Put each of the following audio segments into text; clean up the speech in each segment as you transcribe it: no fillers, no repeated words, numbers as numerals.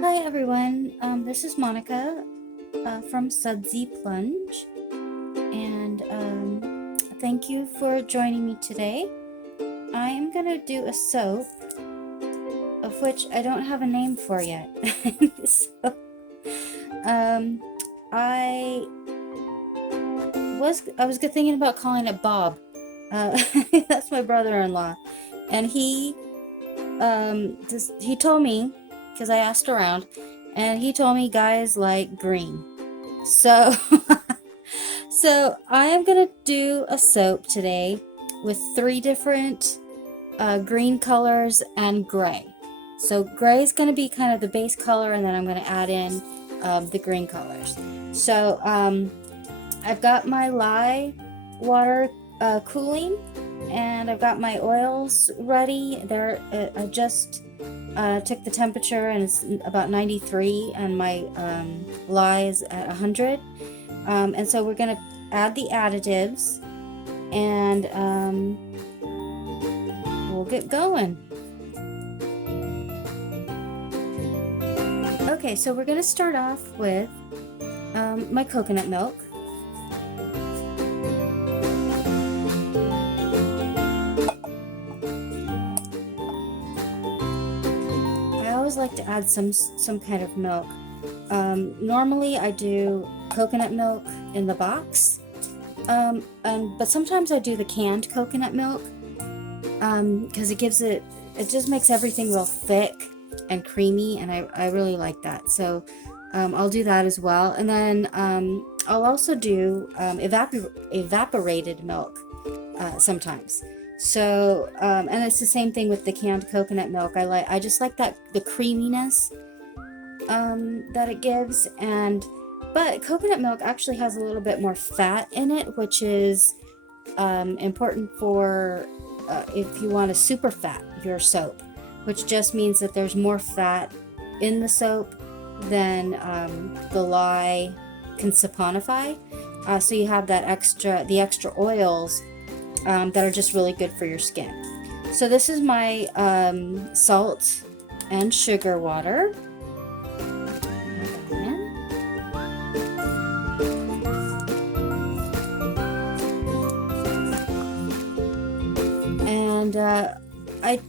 Hi everyone, this is Monica from Sudsy Plunge, and thank you for joining me today. I am going to do a soap, of which I don't have a name for yet. So, I was thinking about calling it Bob. That's my brother-in-law, and he told me, because I asked around, and he told me guys like green. So so I am gonna do a soap today with 3 different green colors and gray. So gray is gonna be kind of the base color, and then I'm gonna add in the green colors. So I've got my lye water cooling, and I've got my oils ready. I just took the temperature, and it's about 93, and my lye is at 100. And so we're going to add the additives, and we'll get going. Okay, so we're going to start off with my coconut milk. I always like to add some kind of milk. Normally I do coconut milk in the box, but sometimes I do the canned coconut milk because it just makes everything real thick and creamy, and I really like that. So I'll do that as well, and then I'll also do evaporated milk sometimes. So and it's the same thing with the canned coconut milk. I just like the creaminess that it gives, but coconut milk actually has a little bit more fat in it, which is important for if you want to super fat your soap, which just means that there's more fat in the soap than the lye can saponify. So you have the extra oils that are just really good for your skin. So this is my salt and sugar water. And I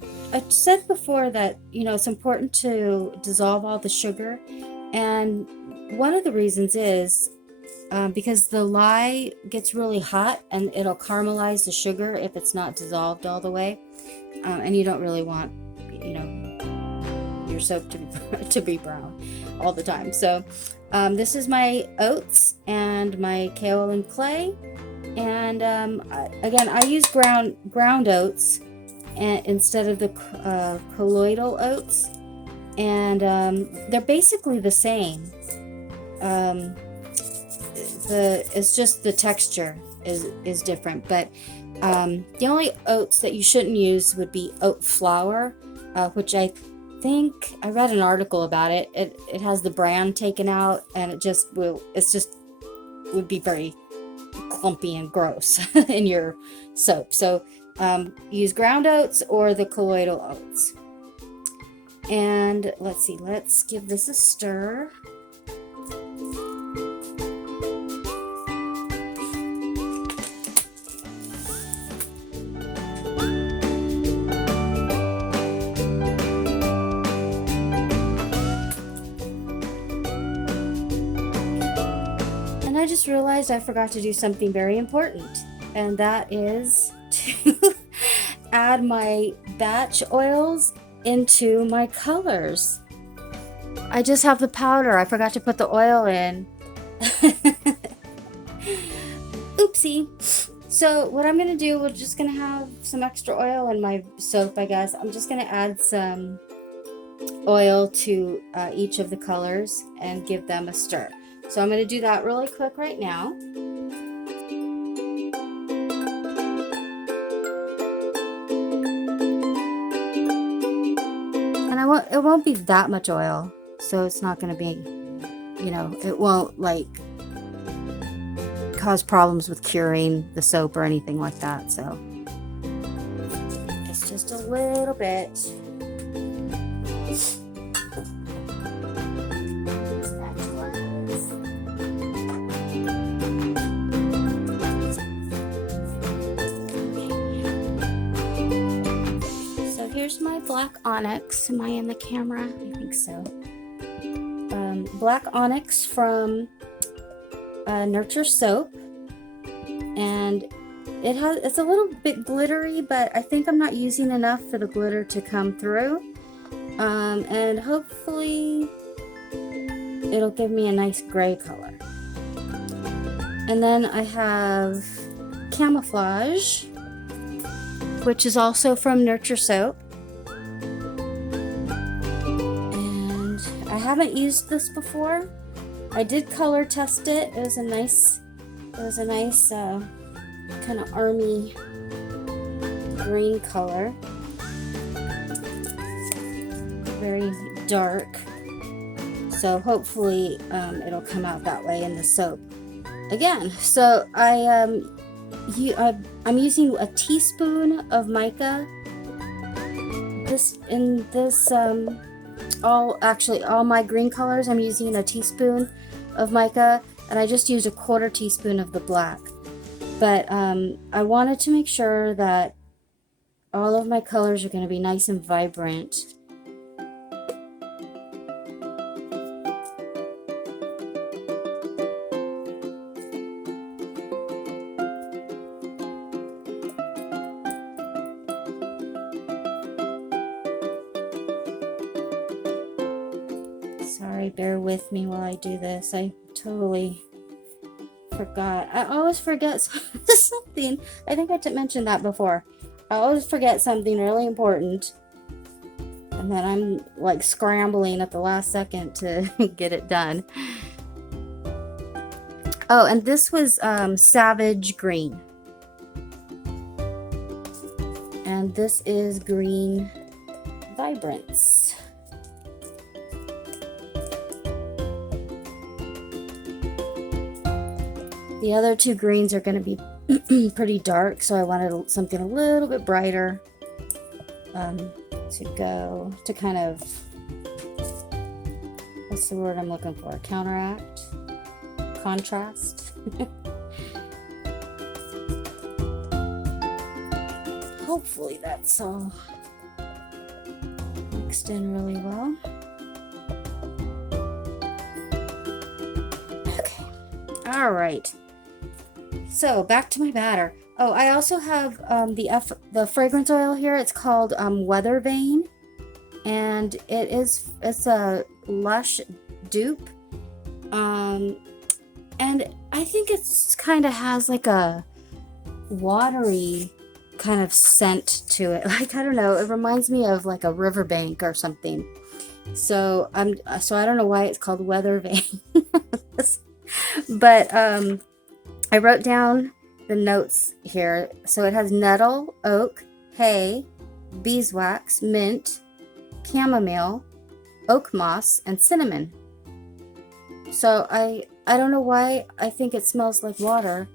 said before that, it's important to dissolve all the sugar, and one of the reasons is because the lye gets really hot, and it'll caramelize the sugar if it's not dissolved all the way, and you don't really want your soap to be brown all the time. So this is my oats and my kaolin clay, and again, I use ground oats instead of the colloidal oats, and they're basically the same. It's just the texture is different, but the only oats that you shouldn't use would be oat flour, which I think I read an article about it. It has the bran taken out, and it just would be very clumpy and gross in your soap. So use ground oats or the colloidal oats. And let's give this a stir. I just realized I forgot to do something very important, and that is to add my batch oils into my colors. I just have the powder. I forgot to put the oil in. Oopsie. So what I'm going to do, we're just going to have some extra oil in my soap, I guess. I'm just going to add some oil to each of the colors and give them a stir. So I'm going to do that really quick right now. And it won't be that much oil, so it's not going to be, it won't like cause problems with curing the soap or anything like that. So it's just a little bit. my Black Onyx. Am I in the camera? I think so. Black Onyx from Nurture Soap, and it's a little bit glittery, but I think I'm not using enough for the glitter to come through, and hopefully it'll give me a nice gray color. And then I have Camouflage, which is also from Nurture Soap. And I haven't used this before. I did color test it. It was a nice kind of army green color. Very dark. So hopefully it'll come out that way in the soap. Again, so I'm using a teaspoon of mica. All my green colors, I'm using a teaspoon of mica, and I just used a 1/4 teaspoon of the black. But I wanted to make sure that all of my colors are going to be nice and vibrant. Sorry, bear with me while I do this. I totally forgot. I always forget something. I think I mentioned that before. I always forget something really important, and then I'm like scrambling at the last second to get it done. Oh, and this was Savage Green. And this is Green Vibrance. The other two greens are going to be pretty dark, so I wanted something a little bit brighter to kind of, what's the word I'm looking for? Counteract? Contrast? Hopefully that's all mixed in really well. Okay. All right. So back to my batter. Oh, I also have the fragrance oil here. It's called Weather Vane, and it's a Lush dupe, and I think it's kind of has like a watery kind of scent to it. Like, I don't know, it reminds me of like a riverbank or something. So I don't know why it's called Weather Vane, but I wrote down the notes here. So it has nettle, oak, hay, beeswax, mint, chamomile, oak moss, and cinnamon. So I don't know why I think it smells like water,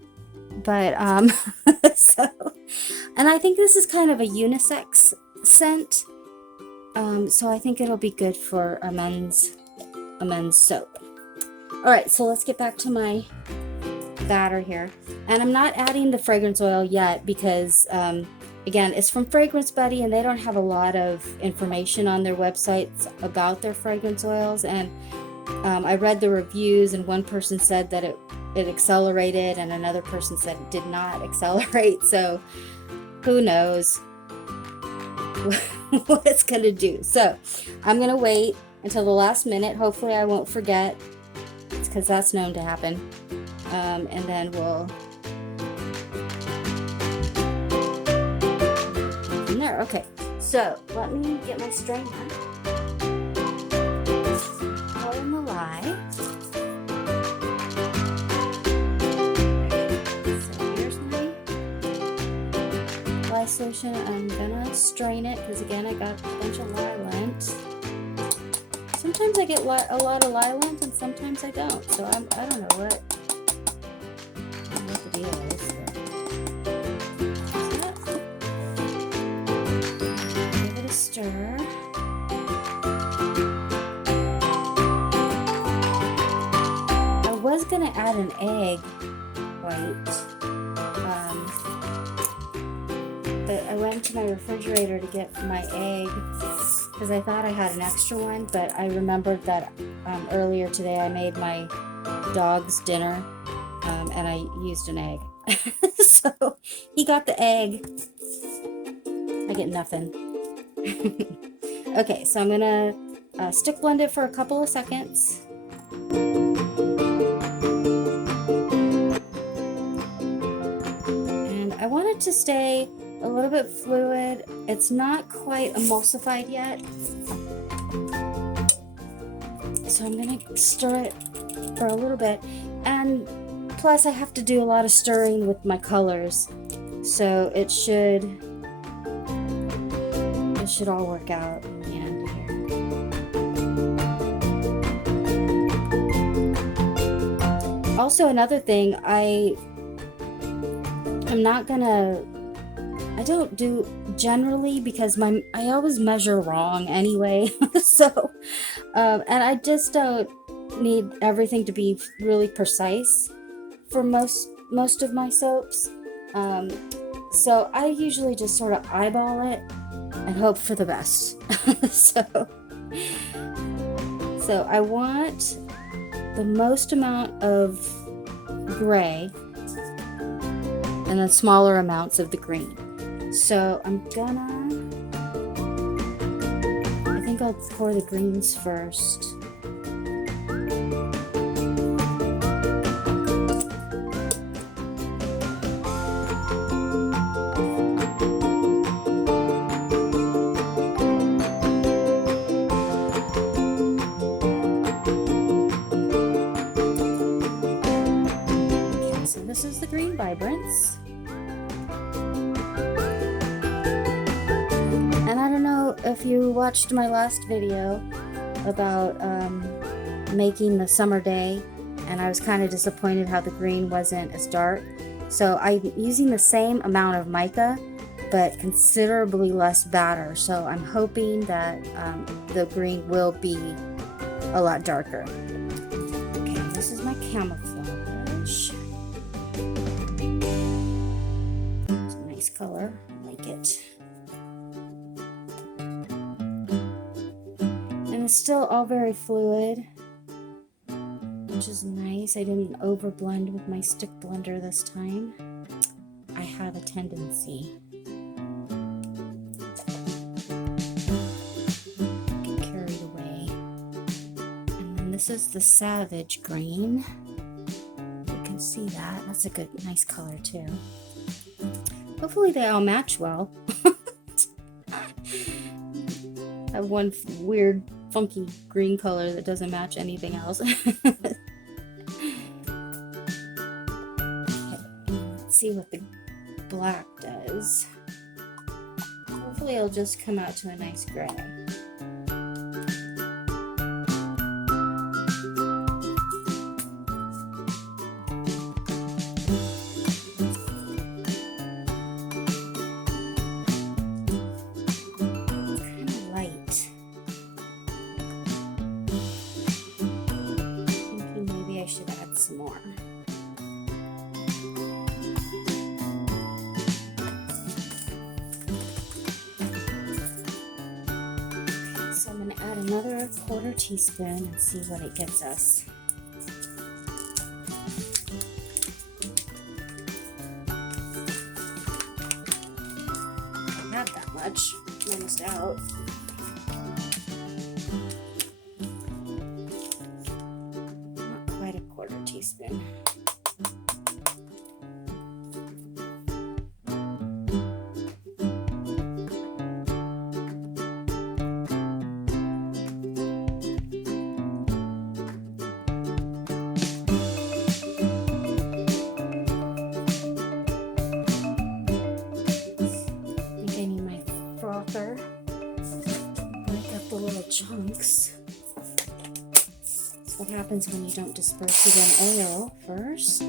but so, and I think this is kind of a unisex scent. So I think it'll be good for a men's soap. All right, so let's get back to my batter here, and I'm not adding the fragrance oil yet because again, it's from Fragrance Buddy, and they don't have a lot of information on their websites about their fragrance oils. And I read the reviews, and one person said that it accelerated, and another person said it did not accelerate. So who knows what it's gonna do. So I'm gonna wait until the last minute. Hopefully I won't forget, because that's known to happen. And then we'll from there. Okay, so let me get my strainer. Pour in the lye. So here's my lye solution. I'm gonna strain it because again, I got a bunch of lye lint. Sometimes I get a lot of lye lint, and sometimes I don't. So I don't know what the deal is. Give it a stir. I was gonna add an egg white, But I went to my refrigerator to get my egg because I thought I had an extra one, but I remembered that earlier today I made my dog's dinner and I used an egg. So he got the egg. I get nothing. Okay, so I'm gonna stick blend it for a couple of seconds. And I want it to stay a little bit fluid. It's not quite emulsified yet. So I'm gonna stir it for a little bit. And plus I have to do a lot of stirring with my colors. So it should all work out in the end here. Also, another thing, I don't do generally because I always measure wrong anyway. So, and I just don't need everything to be really precise for most of my soaps. So I usually just sort of eyeball it and hope for the best. So I want the most amount of gray and then smaller amounts of the green. So I think I'll pour the greens first. This is the green Vibrance. And I don't know if you watched my last video about making the summer day, and I was kind of disappointed how the green wasn't as dark. So I'm using the same amount of mica, but considerably less batter. So I'm hoping that the green will be a lot darker. Okay, this is my Camouflage. Color, I like it. And it's still all very fluid, which is nice. I didn't overblend with my stick blender this time. I have a tendency. Get carried away. And then this is the Savage Green. You can see that. That's a good, nice color too. Hopefully they all match well. I have one weird, funky green color that doesn't match anything else. Okay, let's see what the black does. Hopefully it'll just come out to a nice gray. Some more. So I'm going to add another 1/4 teaspoon and see what it gets us. Not that much. I'm almost out. Teaspoon. I think I need my frother. Break up the little chunks. What happens when you don't disperse it in oil first.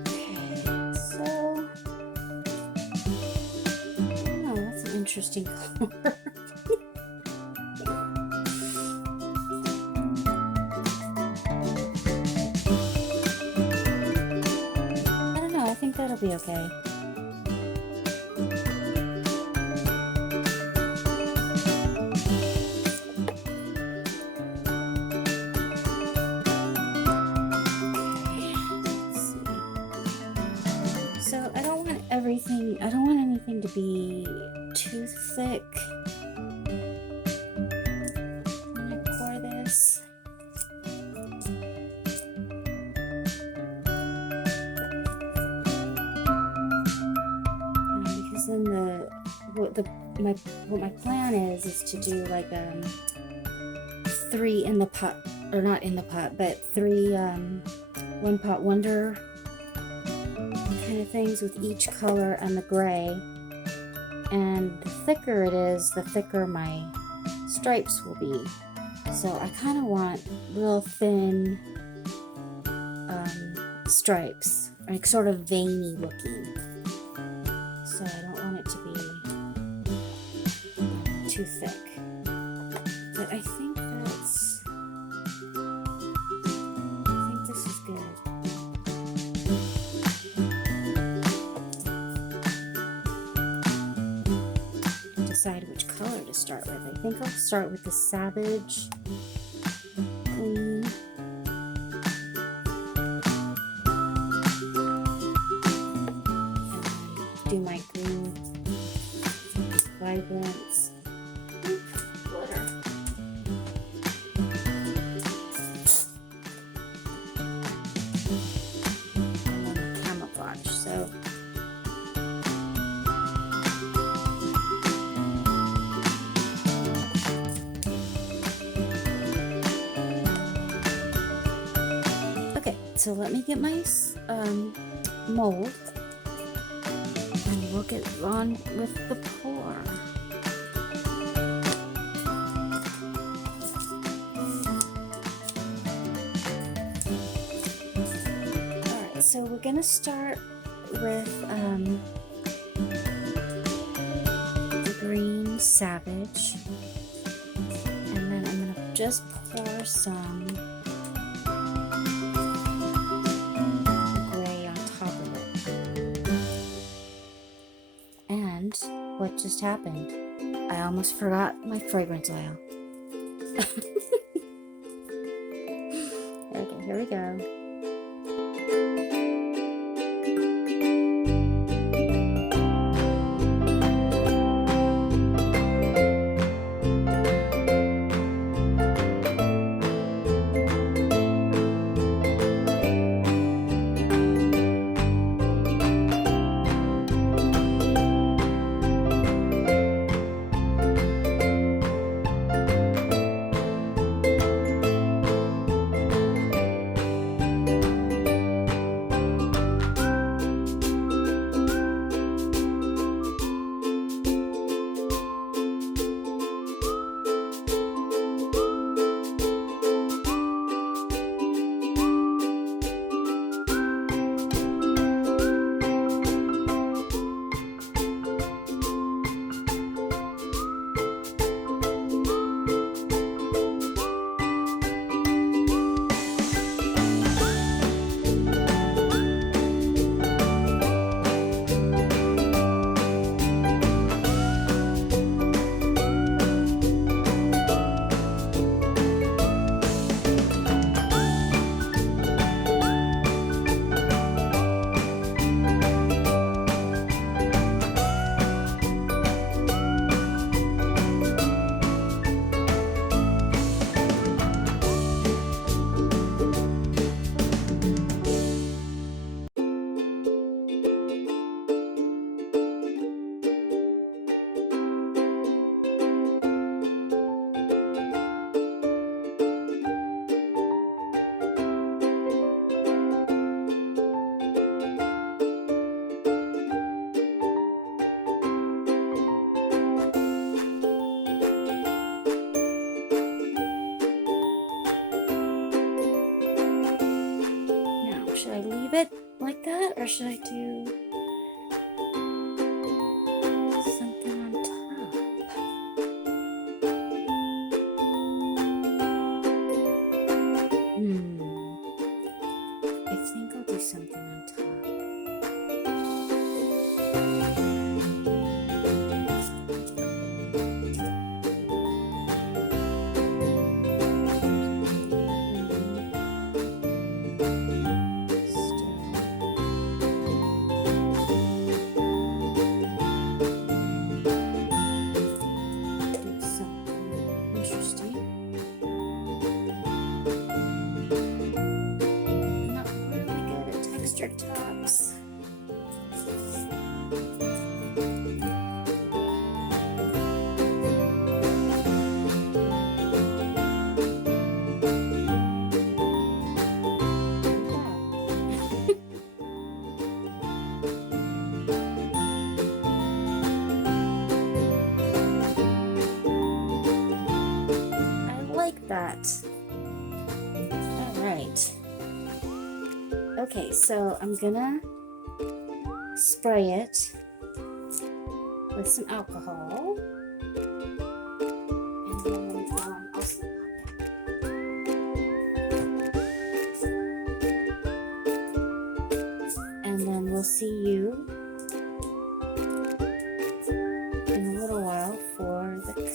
Okay, so oh, that's an interesting color. be okay. So I don't want anything to be too thick when I pour this. Because then what my plan is to do like 3 in the pot, or not in the pot, but 3 one pot wonder kind of things with each color and the gray. And the thicker it is, the thicker my stripes will be. So I kind of want real thin stripes, like sort of veiny looking. So I don't want it to be too thick. But I think this is good. Decide which color to start with. I think I'll start with the Savage green. And do my green Vibrance glitter. And then the Camouflage. So So let me get my mold, and we'll get on with the pour. Alright, so we're going to start with the green Savage, and then I'm going to just pour some what just happened. I almost forgot my fragrance oil. Okay, here we go. Should I leave it like that, or should I do something on top? I think I'll do something on top. Okay, so I'm gonna spray it with some alcohol. And then also, and then we'll see you in a little while for the cut.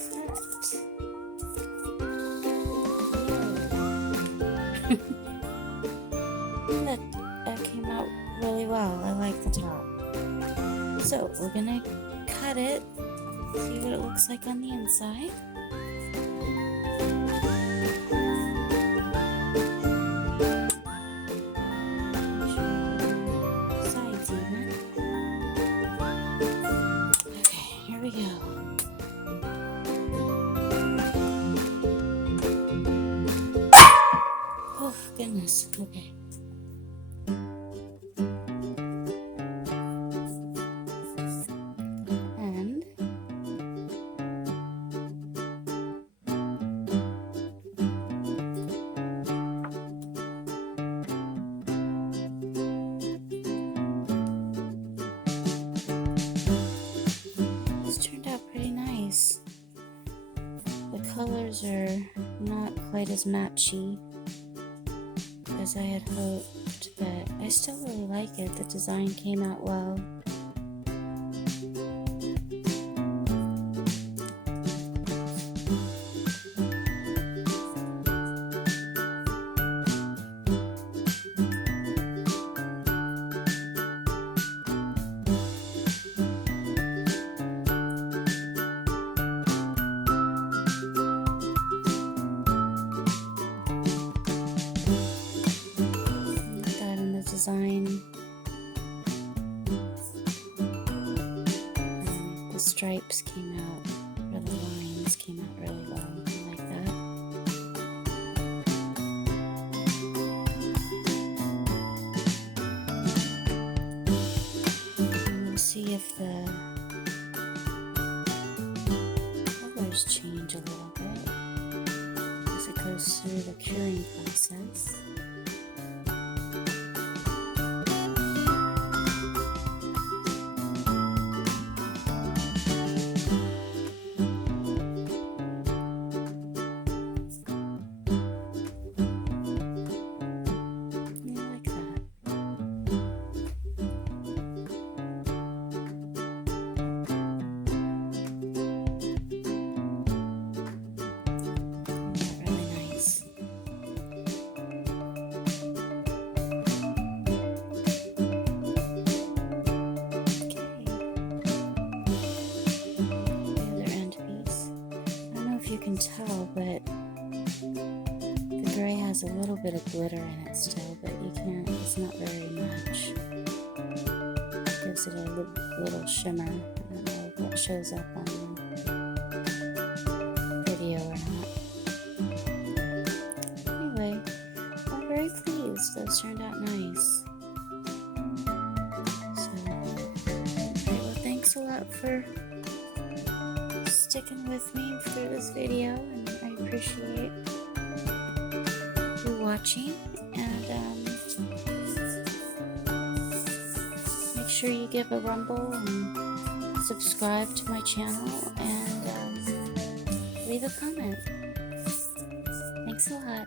That came out really well. I like the top. So we're gonna cut it, see what it looks like on the inside. Sides even. Okay, here we go. Oh goodness. Okay. The colors are not quite as matchy as I had hoped, but I still really like it. The design came out well. Design. The stripes came out, or the lines came out really well. I like that. And we'll see if the colors change a little bit as it goes through the curing process. Tell, but the gray has a little bit of glitter in it still, but you can't, it's not very much. It gives it a little shimmer. I don't know if that shows up on the video or not. Anyway, I'm very pleased. Those turned out nice. So, alright, well, thanks a lot for sticking with me through this video, and I appreciate you watching, and make sure you give a rumble and subscribe to my channel, and leave a comment. Thanks a lot.